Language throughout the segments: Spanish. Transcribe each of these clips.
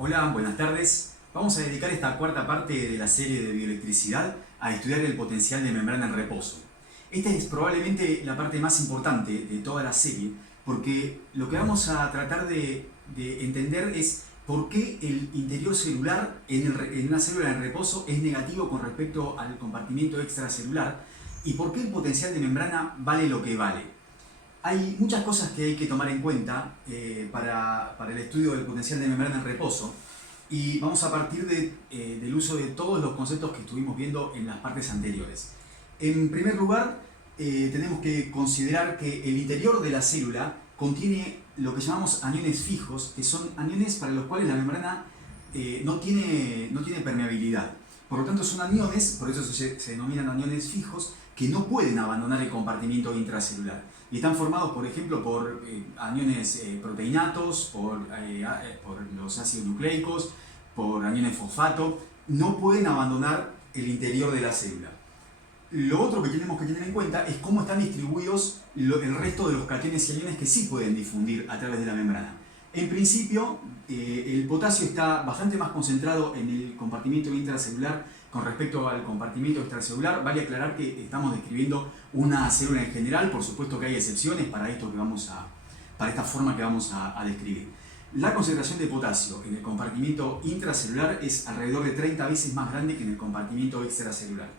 Hola, buenas tardes. Vamos a dedicar esta cuarta parte de la serie de bioelectricidad a estudiar el potencial de membrana en reposo. Esta es probablemente la parte más importante de toda la serie, porque lo que vamos a tratar de entender es por qué el interior celular en una célula en reposo es negativo con respecto al compartimiento extracelular y por qué el potencial de membrana vale lo que vale. Hay muchas cosas que hay que tomar en cuenta para el estudio del potencial de membrana en reposo y vamos a partir del uso de todos los conceptos que estuvimos viendo en las partes anteriores. En primer lugar, tenemos que considerar que el interior de la célula contiene lo que llamamos aniones fijos, que son aniones para los cuales la membrana no tiene permeabilidad. Por lo tanto, son aniones, por eso se denominan aniones fijos, que no pueden abandonar el compartimiento intracelular. Y están formados, por ejemplo, por aniones proteinatos, por los ácidos nucleicos, por aniones fosfato. No pueden abandonar el interior de la célula. Lo otro que tenemos que tener en cuenta es cómo están distribuidos el resto de los cationes y aniones que sí pueden difundir a través de la membrana. En principio, el potasio está bastante más concentrado en el compartimiento intracelular con respecto al compartimiento extracelular. Vale aclarar que estamos describiendo una célula en general, por supuesto que hay excepciones para esta forma que vamos a describir. La concentración de potasio en el compartimiento intracelular es alrededor de 30 veces más grande que en el compartimiento extracelular.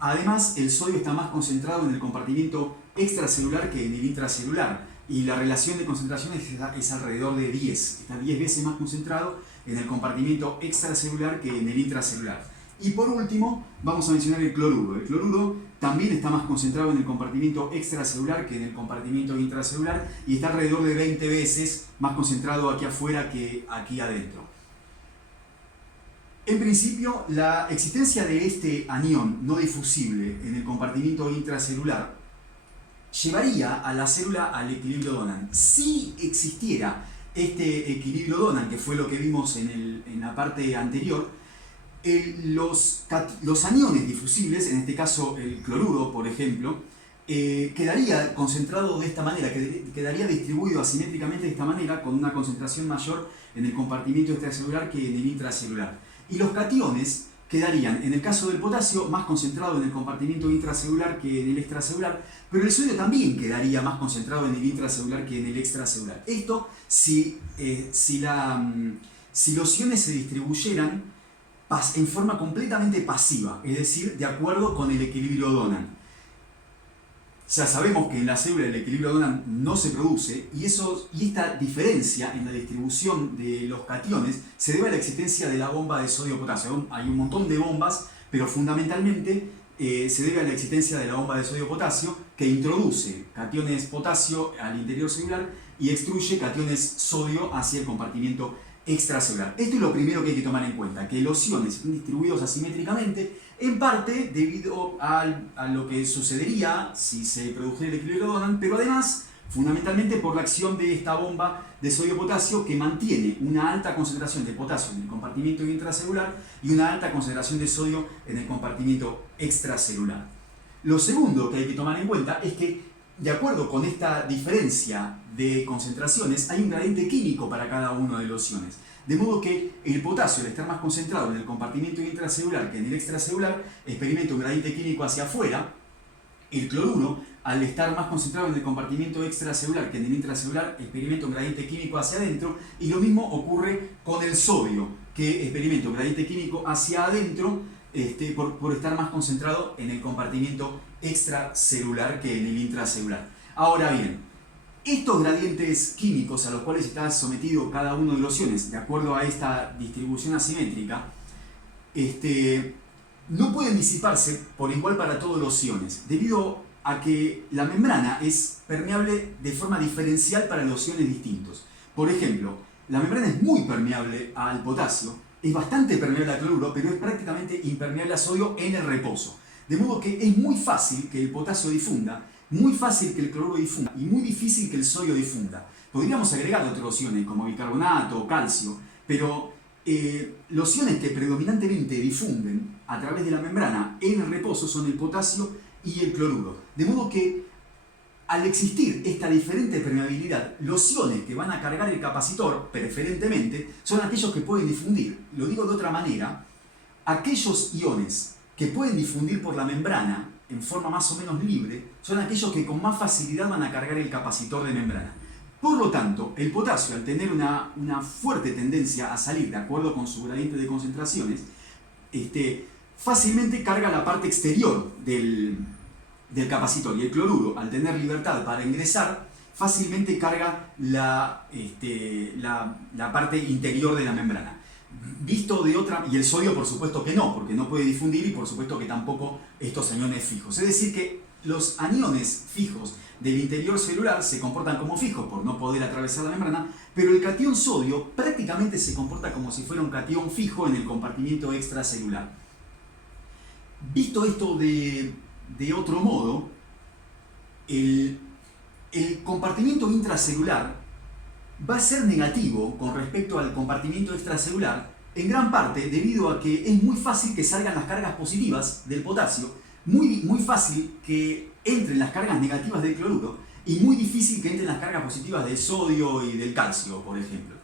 Además, el sodio está más concentrado en el compartimiento extracelular que en el intracelular y la relación de concentraciones es alrededor de 10. Está 10 veces más concentrado en el compartimiento extracelular que en el intracelular. Y por último, vamos a mencionar el cloruro. El cloruro también está más concentrado en el compartimiento extracelular que en el compartimiento intracelular y está alrededor de 20 veces más concentrado aquí afuera que aquí adentro. En principio, la existencia de este anión no difusible en el compartimiento intracelular llevaría a la célula al equilibrio Donan. Si existiera este equilibrio Donan, que fue lo que vimos en la parte anterior, los aniones difusibles, en este caso el cloruro, por ejemplo, quedaría concentrado de esta manera, quedaría distribuido asimétricamente de esta manera, con una concentración mayor en el compartimiento extracelular que en el intracelular. Y los cationes quedarían, en el caso del potasio, más concentrado en el compartimiento intracelular que en el extracelular, pero el sodio también quedaría más concentrado en el intracelular que en el extracelular. Esto si los iones se distribuyeran en forma completamente pasiva, es decir, de acuerdo con el equilibrio Donan. Ya sabemos que en la célula el equilibrio Donan no se produce y esta diferencia en la distribución de los cationes se debe a la existencia de la bomba de sodio-potasio. Hay un montón de bombas, pero fundamentalmente se debe a la existencia de la bomba de sodio-potasio que introduce cationes potasio al interior celular y extruye cationes sodio hacia el compartimiento extracelular. Esto es lo primero que hay que tomar en cuenta, que los iones están distribuidos asimétricamente, en parte debido a lo que sucedería si se produjera el equilibrio Donan, pero además, fundamentalmente por la acción de esta bomba de sodio-potasio que mantiene una alta concentración de potasio en el compartimiento intracelular y una alta concentración de sodio en el compartimiento extracelular. Lo segundo que hay que tomar en cuenta es que, de acuerdo con esta diferencia de concentraciones, hay un gradiente químico para cada uno de los iones. De modo que el potasio, al estar más concentrado en el compartimiento intracelular que en el extracelular, experimenta un gradiente químico hacia afuera. El cloruro, al estar más concentrado en el compartimiento extracelular que en el intracelular, experimenta un gradiente químico hacia adentro. Y lo mismo ocurre con el sodio, que experimenta un gradiente químico hacia adentro por estar más concentrado en el compartimiento extracelular que en el intracelular. Ahora bien, estos gradientes químicos a los cuales está sometido cada uno de los iones, de acuerdo a esta distribución asimétrica, no pueden disiparse por igual para todos los iones, debido a que la membrana es permeable de forma diferencial para los iones distintos. Por ejemplo, la membrana es muy permeable al potasio, es bastante permeable al cloruro, pero es prácticamente impermeable a sodio en el reposo. De modo que es muy fácil que el potasio difunda, muy fácil que el cloruro difunda y muy difícil que el sodio difunda. Podríamos agregar otros iones como bicarbonato o calcio, pero los iones que predominantemente difunden a través de la membrana en el reposo son el potasio y el cloruro. De modo que Al existir esta diferente permeabilidad, los iones que van a cargar el capacitor, preferentemente, son aquellos que pueden difundir. Lo digo de otra manera, aquellos iones que pueden difundir por la membrana en forma más o menos libre, son aquellos que con más facilidad van a cargar el capacitor de membrana. Por lo tanto, el potasio, al tener una fuerte tendencia a salir de acuerdo con su gradiente de concentraciones, fácilmente carga la parte exterior del capacitor, y el cloruro, al tener libertad para ingresar, fácilmente carga la parte interior de la membrana. Visto de otra, y el sodio por supuesto que no, porque no puede difundir, y por supuesto que tampoco estos aniones fijos. Es decir que los aniones fijos del interior celular se comportan como fijos por no poder atravesar la membrana, pero el catión sodio prácticamente se comporta como si fuera un catión fijo en el compartimiento extracelular. Visto esto de otro modo, el compartimiento intracelular va a ser negativo con respecto al compartimiento extracelular, en gran parte debido a que es muy fácil que salgan las cargas positivas del potasio, muy fácil que entren las cargas negativas del cloruro, y muy difícil que entren las cargas positivas del sodio y del calcio, por ejemplo.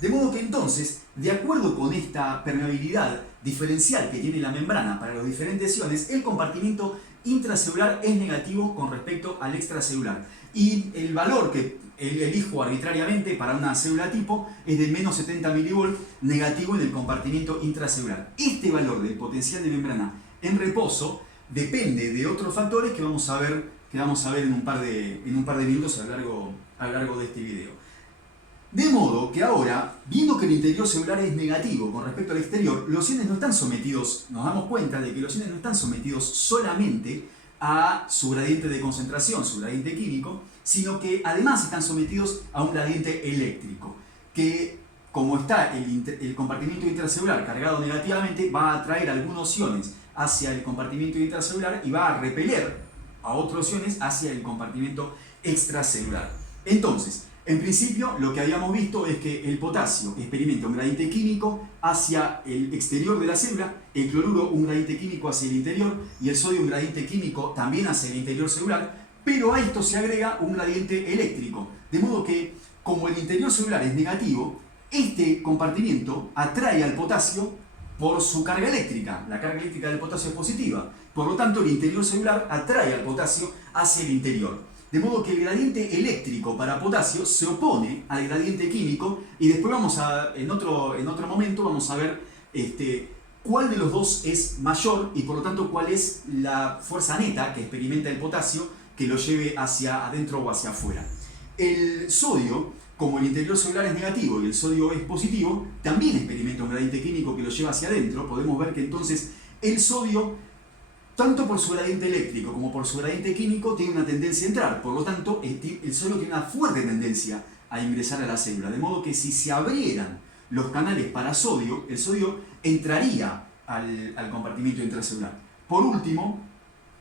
De modo que entonces, de acuerdo con esta permeabilidad diferencial que tiene la membrana para los diferentes iones, el compartimiento intracelular es negativo con respecto al extracelular. Y el valor que elijo arbitrariamente para una célula tipo es de menos 70 mV negativo en el compartimiento intracelular. Este valor del potencial de membrana en reposo depende de otros factores que vamos a ver en un par de minutos a lo largo de este video. De modo que ahora, viendo que el interior celular es negativo con respecto al exterior, los iones no están sometidos, nos damos cuenta de que los iones no están sometidos solamente a su gradiente de concentración, su gradiente químico, sino que además están sometidos a un gradiente eléctrico, que como está el compartimiento intracelular cargado negativamente, va a atraer algunos iones hacia el compartimiento intracelular y va a repeler a otros iones hacia el compartimento extracelular. Entonces, en principio, lo que habíamos visto es que el potasio experimenta un gradiente químico hacia el exterior de la célula, el cloruro un gradiente químico hacia el interior y el sodio un gradiente químico también hacia el interior celular, pero a esto se agrega un gradiente eléctrico. De modo que, como el interior celular es negativo, este compartimiento atrae al potasio por su carga eléctrica. La carga eléctrica del potasio es positiva. Por lo tanto, el interior celular atrae al potasio hacia el interior. De modo que el gradiente eléctrico para potasio se opone al gradiente químico, y después en otro momento vamos a ver cuál de los dos es mayor y por lo tanto cuál es la fuerza neta que experimenta el potasio que lo lleve hacia adentro o hacia afuera. El sodio, como el interior celular es negativo y el sodio es positivo, también experimenta un gradiente químico que lo lleva hacia adentro. Podemos ver que entonces el sodio, tanto por su gradiente eléctrico como por su gradiente químico, tiene una tendencia a entrar. Por lo tanto, el sodio tiene una fuerte tendencia a ingresar a la célula. De modo que si se abrieran los canales para sodio, el sodio entraría al compartimiento intracelular. Por último,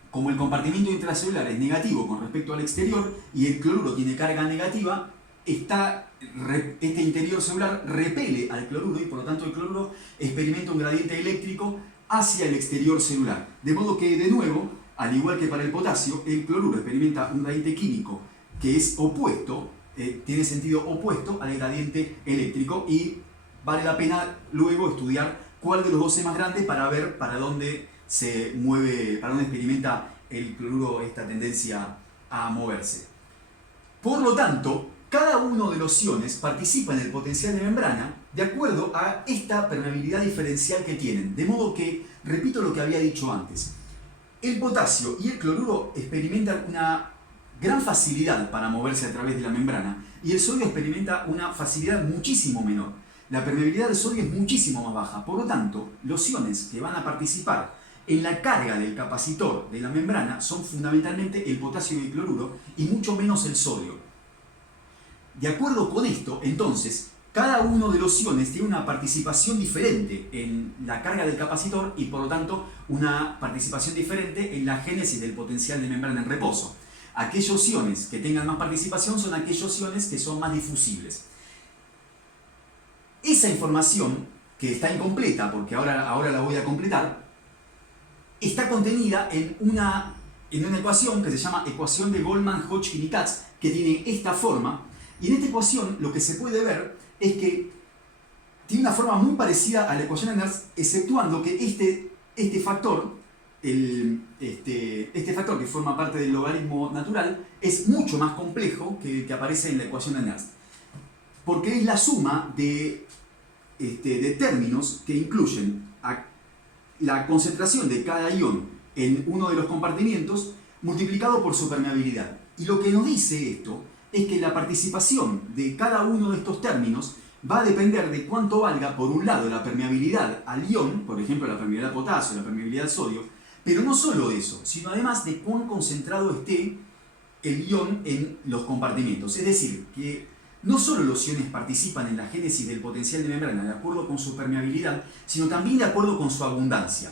como el compartimiento intracelular es negativo con respecto al exterior y el cloruro tiene carga negativa, este interior celular repele al cloruro y por lo tanto el cloruro experimenta un gradiente eléctrico hacia el exterior celular. De modo que, de nuevo, al igual que para el potasio, el cloruro experimenta un gradiente químico que es opuesto, tiene sentido opuesto al gradiente eléctrico, y vale la pena luego estudiar cuál de los dos es más grande para ver para dónde se mueve, para dónde experimenta el cloruro esta tendencia a moverse. Por lo tanto, cada uno de los iones participa en el potencial de membrana de acuerdo a esta permeabilidad diferencial que tienen. De modo que, repito lo que había dicho antes, el potasio y el cloruro experimentan una gran facilidad para moverse a través de la membrana, y el sodio experimenta una facilidad muchísimo menor. La permeabilidad del sodio es muchísimo más baja. Por lo tanto, los iones que van a participar en la carga del capacitor de la membrana son fundamentalmente el potasio y el cloruro, y mucho menos el sodio. De acuerdo con esto, entonces, cada uno de los iones tiene una participación diferente en la carga del capacitor y por lo tanto una participación diferente en la génesis del potencial de membrana en reposo. Aquellos iones que tengan más participación son aquellos iones que son más difusibles. Esa información, que está incompleta porque ahora la voy a completar, está contenida en una en una ecuación que se llama ecuación de Goldman, Hodgkin y Katz, que tiene esta forma. Y en esta ecuación lo que se puede ver es que tiene una forma muy parecida a la ecuación de Nernst, exceptuando que este factor, este factor que forma parte del logaritmo natural, es mucho más complejo que el que aparece en la ecuación de Nernst. Porque es la suma de términos que incluyen la concentración de cada ion en uno de los compartimientos multiplicado por su permeabilidad. Y lo que nos dice esto es que la participación de cada uno de estos términos va a depender de cuánto valga, por un lado, la permeabilidad al ion, por ejemplo, la permeabilidad al potasio, la permeabilidad al sodio, pero no solo eso, sino además de cuán concentrado esté el ion en los compartimentos. Es decir, que no solo los iones participan en la génesis del potencial de membrana de acuerdo con su permeabilidad, sino también de acuerdo con su abundancia.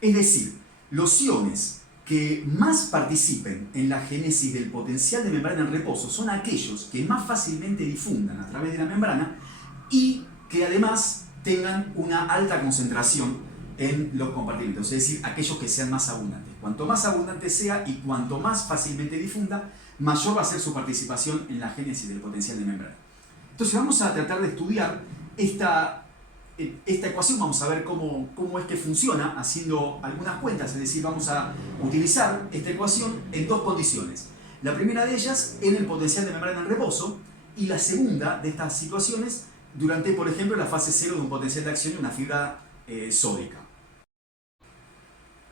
Es decir, los iones que más participen en la génesis del potencial de membrana en reposo son aquellos que más fácilmente difundan a través de la membrana y que además tengan una alta concentración en los compartimentos, es decir, aquellos que sean más abundantes. Cuanto más abundante sea y cuanto más fácilmente difunda, mayor va a ser su participación en la génesis del potencial de membrana. Entonces vamos a tratar de estudiar esta ecuación, vamos a ver cómo es que funciona haciendo algunas cuentas, es decir, vamos a utilizar esta ecuación en dos condiciones. La primera de ellas en el potencial de membrana en reposo y la segunda de estas situaciones durante, por ejemplo, la fase cero de un potencial de acción de una fibra sódica.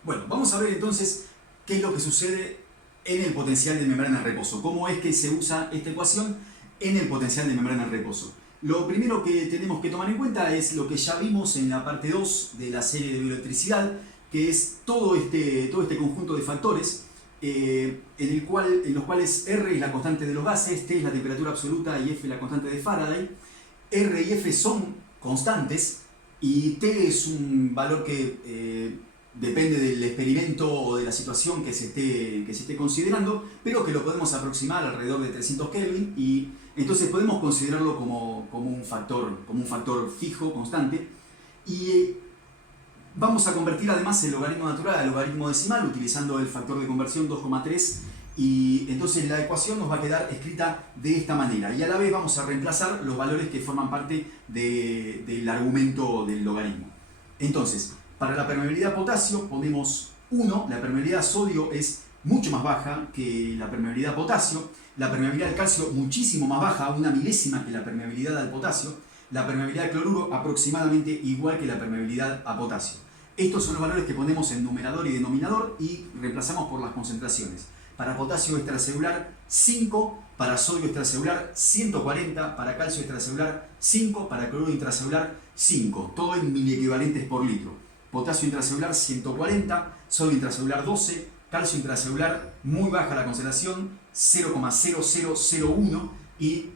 Bueno, vamos a ver entonces qué es lo que sucede en el potencial de membrana en reposo, cómo es que se usa esta ecuación en el potencial de membrana en reposo. Lo primero que tenemos que tomar en cuenta es lo que ya vimos en la parte 2 de la serie de bioelectricidad, que es todo este conjunto de factores en los cuales R es la constante de los gases, T es la temperatura absoluta y F es la constante de Faraday. R y F son constantes y T es un valor que depende del experimento o de la situación que se esté considerando, pero que lo podemos aproximar alrededor de 300 Kelvin y entonces podemos considerarlo como un factor fijo, constante. Y vamos a convertir además el logaritmo natural al logaritmo decimal utilizando el factor de conversión 2,3 y entonces la ecuación nos va a quedar escrita de esta manera y a la vez vamos a reemplazar los valores que forman parte del argumento del logaritmo. Entonces, para la permeabilidad potasio ponemos 1, la permeabilidad sodio es mucho más baja que la permeabilidad potasio, la permeabilidad del calcio muchísimo más baja, una milésima que la permeabilidad al potasio, la permeabilidad de cloruro aproximadamente igual que la permeabilidad a potasio. Estos son los valores que ponemos en numerador y denominador y reemplazamos por las concentraciones. Para potasio extracelular 5, para sodio extracelular 140, para calcio extracelular 5, para cloruro intracelular 5, todo en miliequivalentes por litro. Potasio intracelular 140, sodio intracelular 12, calcio intracelular muy baja la concentración 0,0001 y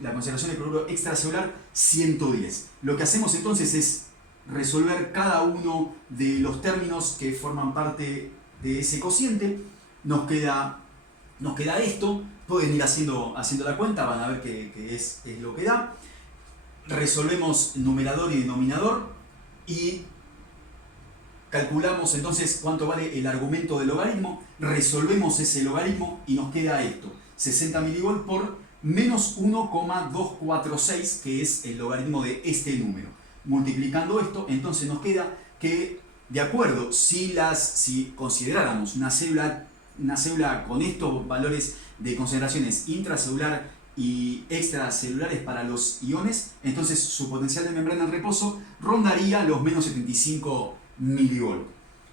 la concentración de cloruro extracelular 110. Lo que hacemos entonces es resolver cada uno de los términos que forman parte de ese cociente. Nos queda esto, pueden ir haciendo la cuenta, van a ver que es lo que da. Resolvemos numerador y denominador y calculamos entonces cuánto vale el argumento del logaritmo, resolvemos ese logaritmo y nos queda esto, 60 mV por menos 1,246, que es el logaritmo de este número. Multiplicando esto, entonces nos queda que, de acuerdo, si consideráramos una célula con estos valores de concentraciones intracelular y extracelulares para los iones, entonces su potencial de membrana en reposo rondaría los menos 75 mV.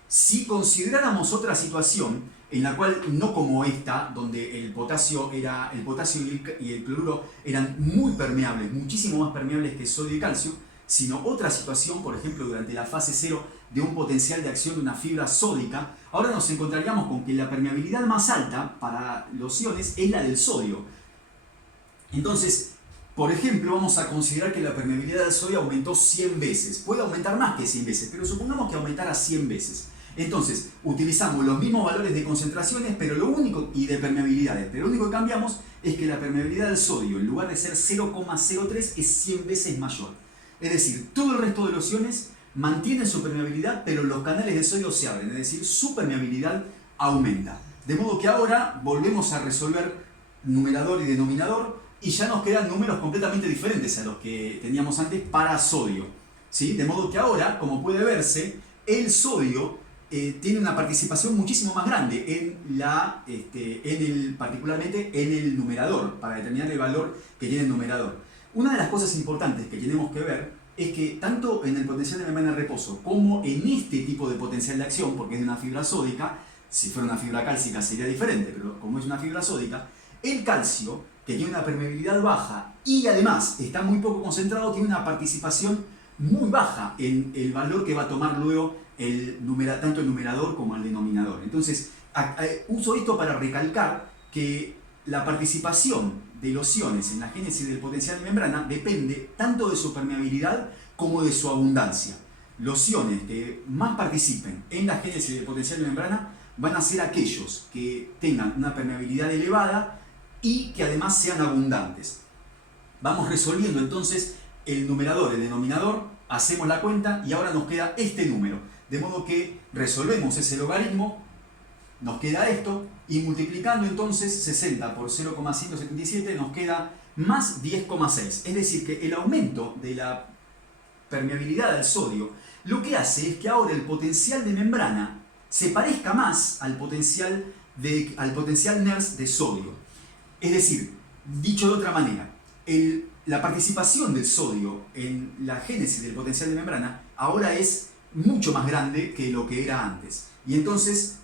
Si consideráramos otra situación en la cual no como esta, donde el potasio y el cloruro eran muy permeables, muchísimo más permeables que sodio y calcio, sino otra situación, por ejemplo, durante la fase 0 de un potencial de acción de una fibra sódica, ahora nos encontraríamos con que la permeabilidad más alta para los iones es la del sodio. Entonces, por ejemplo, vamos a considerar que la permeabilidad del sodio aumentó 100 veces. Puede aumentar más que 100 veces, pero supongamos que aumentara 100 veces. Entonces, utilizamos los mismos valores de concentraciones y de permeabilidades, pero lo único que cambiamos es que la permeabilidad del sodio, en lugar de ser 0,03, es 100 veces mayor. Es decir, todo el resto de los iones mantienen su permeabilidad, pero los canales de sodio se abren, es decir, su permeabilidad aumenta. De modo que ahora volvemos a resolver numerador y denominador y ya nos quedan números completamente diferentes a los que teníamos antes para sodio, ¿sí? De modo que ahora, como puede verse, el sodio tiene una participación muchísimo más grande particularmente en el numerador, para determinar el valor que tiene el numerador. Una de las cosas importantes que tenemos que ver es que tanto en el potencial de membrana de reposo como en este tipo de potencial de acción, porque es de una fibra sódica, si fuera una fibra cálcica sería diferente, pero como es una fibra sódica, el calcio, que tiene una permeabilidad baja y además está muy poco concentrado, tiene una participación muy baja en el valor que va a tomar luego tanto el numerador como el denominador. Entonces, uso esto para recalcar que la participación de los iones en la génesis del potencial de membrana depende tanto de su permeabilidad como de su abundancia. Los iones que más participen en la génesis del potencial de membrana van a ser aquellos que tengan una permeabilidad elevada y que además sean abundantes. Vamos resolviendo entonces el numerador, el denominador, hacemos la cuenta y ahora nos queda este número. De modo que resolvemos ese logaritmo, nos queda esto, y multiplicando entonces 60 por 0,177 nos queda más 10,6. Es decir, que el aumento de la permeabilidad al sodio lo que hace es que ahora el potencial de membrana se parezca más al potencial NERS de sodio. Es decir, dicho de otra manera, la participación del sodio en la génesis del potencial de membrana ahora es mucho más grande que lo que era antes. Y entonces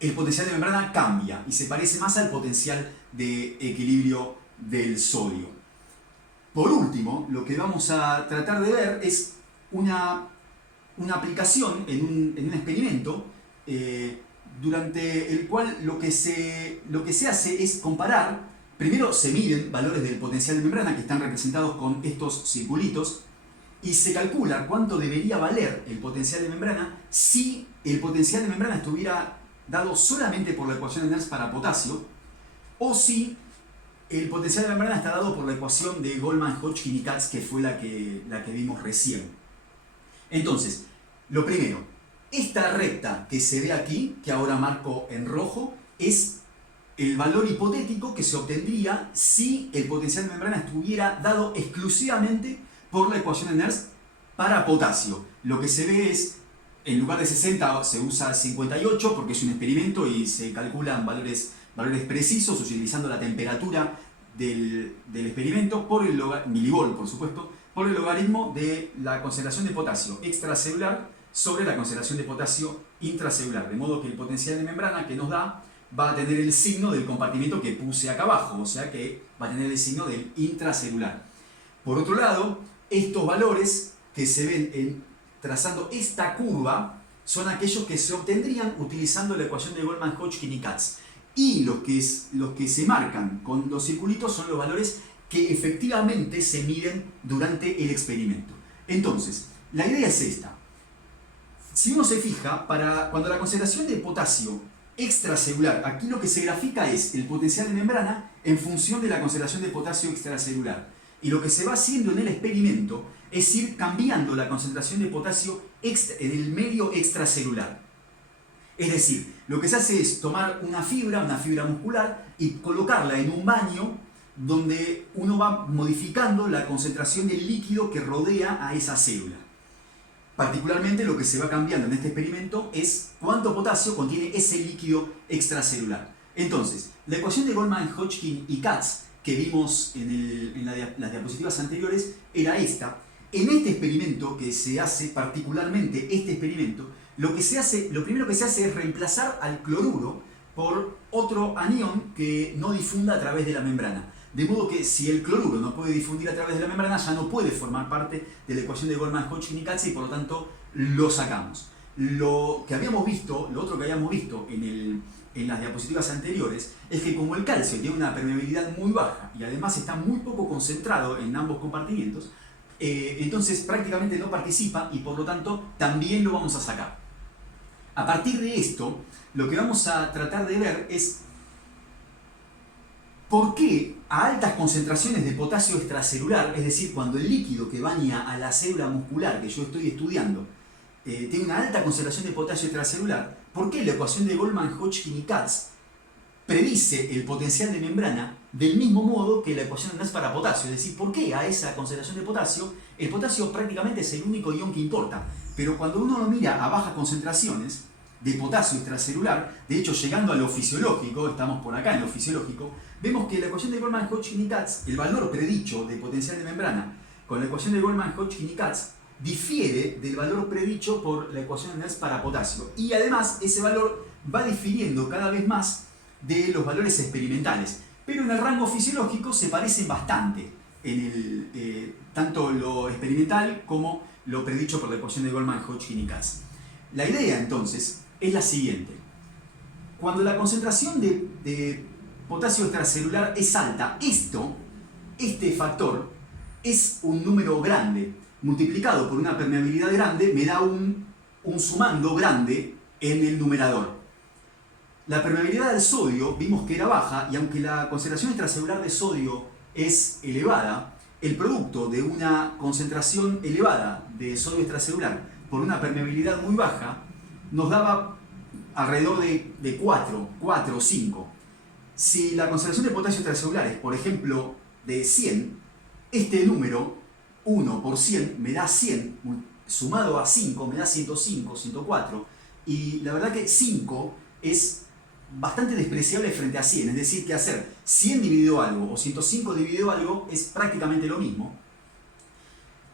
el potencial de membrana cambia y se parece más al potencial de equilibrio del sodio. Por último, lo que vamos a tratar de ver es una aplicación en un experimento durante el cual lo que se hace es comparar. Primero se miden valores del potencial de membrana que están representados con estos circulitos y se calcula cuánto debería valer el potencial de membrana si el potencial de membrana estuviera dado solamente por la ecuación de Nernst para potasio o si el potencial de membrana está dado por la ecuación de Goldman, Hodgkin y Katz, que fue la que vimos recién. Entonces, lo primero, esta recta que se ve aquí, que ahora marco en rojo, es el valor hipotético que se obtendría si el potencial de membrana estuviera dado exclusivamente por la ecuación de Nernst para potasio. Lo que se ve es, en lugar de 60 se usa 58 porque es un experimento y se calculan valores precisos utilizando la temperatura del experimento por el milivol, por supuesto, por el logaritmo de la concentración de potasio extracelular sobre la concentración de potasio intracelular. De modo que el potencial de membrana que nos da va a tener el signo del compartimiento que puse acá abajo, o sea que va a tener el signo del intracelular. Por otro lado, estos valores que se ven trazando esta curva son aquellos que se obtendrían utilizando la ecuación de Goldman, Hodgkin y Katz. Y los que se marcan con los circulitos son los valores que efectivamente se miden durante el experimento. Entonces, la idea es esta. Si uno se fija, cuando la concentración de potasio extracelular, aquí lo que se grafica es el potencial de membrana en función de la concentración de potasio extracelular. Y lo que se va haciendo en el experimento es ir cambiando la concentración de potasio en el medio extracelular. Es decir, lo que se hace es tomar una fibra muscular, y colocarla en un baño donde uno va modificando la concentración del líquido que rodea a esa célula. Particularmente lo que se va cambiando en este experimento es cuánto potasio contiene ese líquido extracelular. Entonces, la ecuación de Goldman, Hodgkin y Katz que vimos en las diapositivas anteriores era esta. En este experimento que se hace, particularmente este experimento, lo primero que se hace es reemplazar al cloruro por otro anión que no difunda a través de la membrana. De modo que si el cloruro no puede difundir a través de la membrana, ya no puede formar parte de la ecuación de Goldman, Hodgkin y Katz y por lo tanto lo sacamos. Lo otro que habíamos visto en las diapositivas anteriores es que como el calcio tiene una permeabilidad muy baja y además está muy poco concentrado en ambos compartimientos, entonces prácticamente no participa y por lo tanto también lo vamos a sacar. A partir de esto, lo que vamos a tratar de ver es por qué a altas concentraciones de potasio extracelular, es decir, cuando el líquido que baña a la célula muscular que yo estoy estudiando tiene una alta concentración de potasio extracelular, por qué la ecuación de Goldman, Hodgkin y Katz predice el potencial de membrana del mismo modo que la ecuación de Nernst para potasio. Es decir, ¿por qué a esa concentración de potasio, el potasio prácticamente es el único ion que importa? Pero cuando uno lo mira a bajas concentraciones de potasio extracelular, de hecho llegando a lo fisiológico, estamos por acá en lo fisiológico, vemos que la ecuación de Goldman, Hodgkin y Katz, el valor predicho de potencial de membrana con la ecuación de Goldman, Hodgkin y Katz, difiere del valor predicho por la ecuación de Nernst para potasio. Y además ese valor va difiriendo cada vez más de los valores experimentales. Pero en el rango fisiológico se parecen bastante, tanto lo experimental como lo predicho por la ecuación de Goldman, Hodgkin y Katz. La idea entonces es la siguiente. Cuando la concentración de potasio extracelular es alta, este factor es un número grande, multiplicado por una permeabilidad grande, me da un sumando grande en el numerador. La permeabilidad del sodio vimos que era baja, y aunque la concentración extracelular de sodio es elevada, el producto de una concentración elevada de sodio extracelular por una permeabilidad muy baja nos daba alrededor de 4 o 5. Si la concentración de potasio extracelular es, por ejemplo, de 100, este número, 1 por 100, me da 100, sumado a 5 me da 105, 104, y la verdad que 5 es bastante despreciable frente a 100, es decir, que hacer 100 dividido algo o 105 dividido algo es prácticamente lo mismo.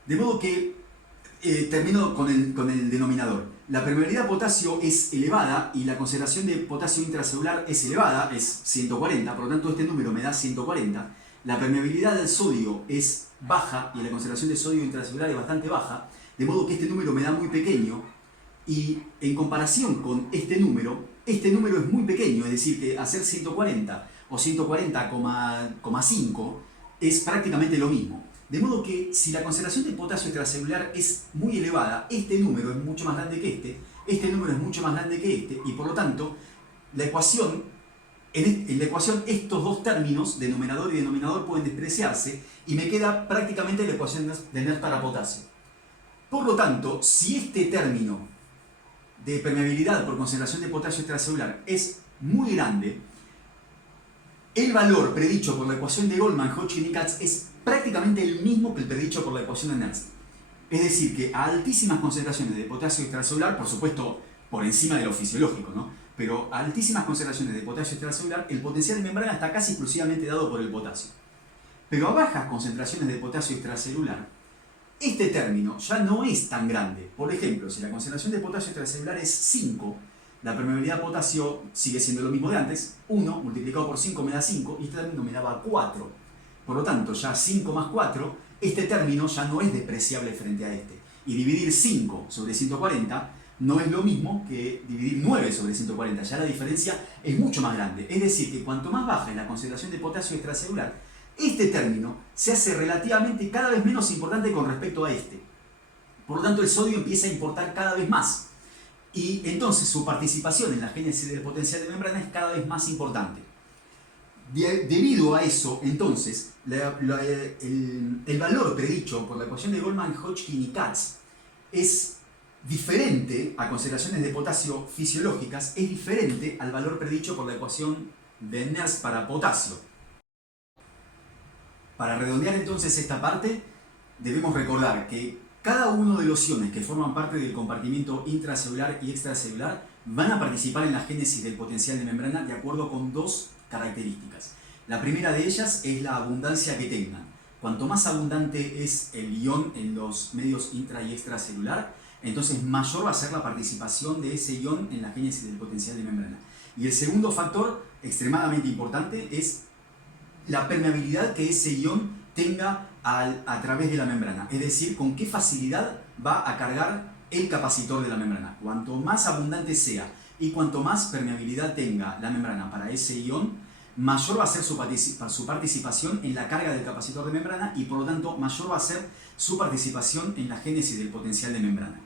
De modo que termino con el denominador. La permeabilidad a potasio es elevada y la concentración de potasio intracelular es elevada, es 140, por lo tanto este número me da 140. La permeabilidad del sodio es baja y la concentración de sodio intracelular es bastante baja, de modo que este número me da muy pequeño, y en comparación con este número es muy pequeño, es decir, que hacer 140 o 140,5 es prácticamente lo mismo. De modo que si la concentración de potasio extracelular es muy elevada, este número es mucho más grande que este número es mucho más grande que y por lo tanto la ecuación, en la ecuación estos dos términos, denominador y denominador, pueden despreciarse y me queda prácticamente la ecuación de Nernst para potasio. Por lo tanto, si este término de permeabilidad por concentración de potasio extracelular es muy grande, el valor predicho por la ecuación de Goldman, Hodgkin y Katz es prácticamente el mismo que el predicho por la ecuación de Nernst. Es decir, que a altísimas concentraciones de potasio extracelular, por supuesto por encima de lo fisiológico, ¿no? Pero a altísimas concentraciones de potasio extracelular, el potencial de membrana está casi exclusivamente dado por el potasio. Pero a bajas concentraciones de potasio extracelular, este término ya no es tan grande. Por ejemplo, si la concentración de potasio extracelular es 5, la permeabilidad a potasio sigue siendo lo mismo de antes. 1 multiplicado por 5 me da 5 y este término me daba 4. Por lo tanto, ya 5 más 4, este término ya no es despreciable frente a este. Y dividir 5 sobre 140 no es lo mismo que dividir 9 sobre 140. Ya la diferencia es mucho más grande. Es decir, que cuanto más baja es la concentración de potasio extracelular, este término se hace relativamente cada vez menos importante con respecto a este. Por lo tanto, el sodio empieza a importar cada vez más. Y entonces su participación en la génesis del potencial de membrana es cada vez más importante. Debido a eso, entonces, el valor predicho por la ecuación de Goldman, Hodgkin y Katz es diferente a concentraciones de potasio fisiológicas, es diferente al valor predicho por la ecuación de Nernst para potasio. Para redondear entonces esta parte, debemos recordar que cada uno de los iones que forman parte del compartimiento intracelular y extracelular van a participar en la génesis del potencial de membrana de acuerdo con dos características. La primera de ellas es la abundancia que tengan. Cuanto más abundante es el ion en los medios intra y extracelular, entonces mayor va a ser la participación de ese ion en la génesis del potencial de membrana. Y el segundo factor extremadamente importante es la permeabilidad que ese ion tenga a través de la membrana, es decir, con qué facilidad va a cargar el capacitor de la membrana. Cuanto más abundante sea y cuanto más permeabilidad tenga la membrana para ese ion, mayor va a ser su participación en la carga del capacitor de membrana y por lo tanto mayor va a ser su participación en la génesis del potencial de membrana.